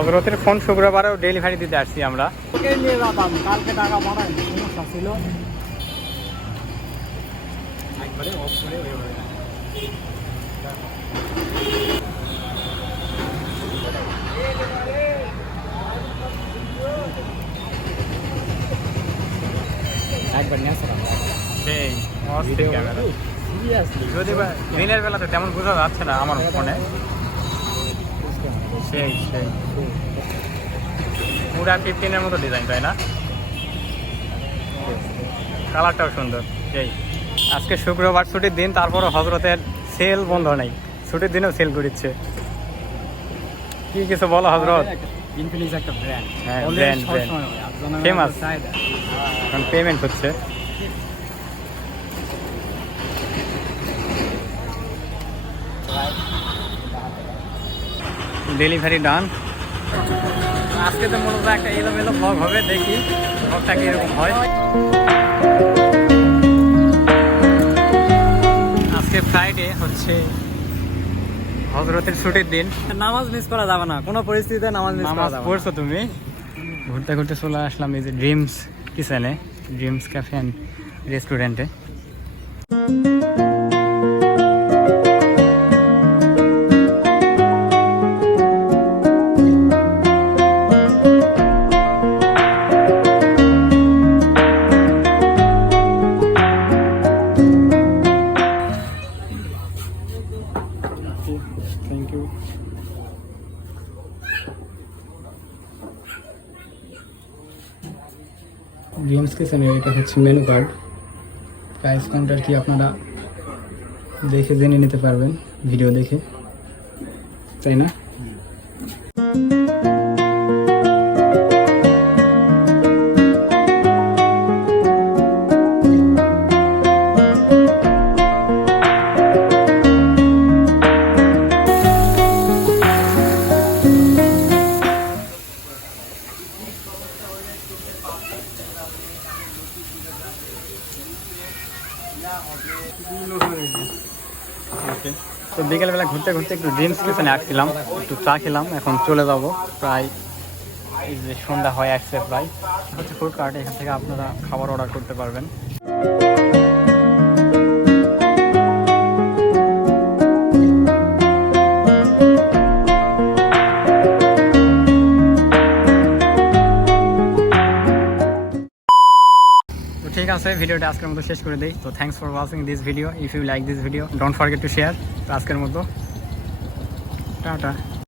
হজরতের phone শুক্রবারেও delivery দিতে আসছি আমরা। নিয়ে যেতাম, কালকে টাকা পাঠাইনি, সমস্যা ছিল। একবারে অফ করে ওইভাবে একবার নিয়ে আসলাম। সেই অস্থির ক্যামেরা। যদি বা দিনের বেলাতে তেমন বোঝা যাচ্ছে না আমার ফোনে। সেই সেই পুরা 15-এর মতো ডিজাইন, তাই না? কালারটাও সুন্দর। সেই আজকে শুক্রবার ছুটির দিন, তারপরও হজরতের সেল বন্ধ নেই, ছুটির দিনেও সেল করিচ্ছে। কি কিছু বলো হজরত? ইনফিনিক্স একটা ব্র্যান্ড, হ্যাঁ ব্র্যান্ড ফেমাস। এখন পেমেন্ট হচ্ছে। ডেলিভারি ডান। আজকে তো মূলত একটা এলোমেলো ভ্লগ হবে, দেখি ভ্লগটা কীরকম হয়। আজকে ফ্রাইডে হচ্ছে হজরতের ছুটির দিন। নামাজ মিস করা যাবে না, কোনো পরিস্থিতিতে নামাজ মিস করা নামাজ যাবে না। পড়ছো তুমি? ঘুরতে ঘুরতে চলে আসলাম এই যে ড্রিমস কিচেনে, ড্রিমস ক্যাফে অ্যান্ড রেস্টুরেন্টে। Thank you. ড্রিমস কিচেনে এটা হচ্ছে মেনু কার্ড। প্রাইস কাউন্টার কি আপনারা দেখে জেনে নিতে পারবেন ভিডিও দেখে, তাই না? তো বিকেলবেলা ঘুরতে ঘুরতে একটু ড্রিমস কিচেনে আসছিলাম, একটু চা খেলাম, এখন চলে যাব। প্রায় এই যে সন্ধ্যা হয়ে আসছে প্রায়। হচ্ছে ফুড কার্ট, এখান থেকে আপনারা খাবার অর্ডার করতে পারবেন। ঠিক আছে, ভিডিওটা আজকের মতো শেষ করে দেই। তো thanks for watching this video. If you like this video don't forget to share. তো আজকের মতো টাটা।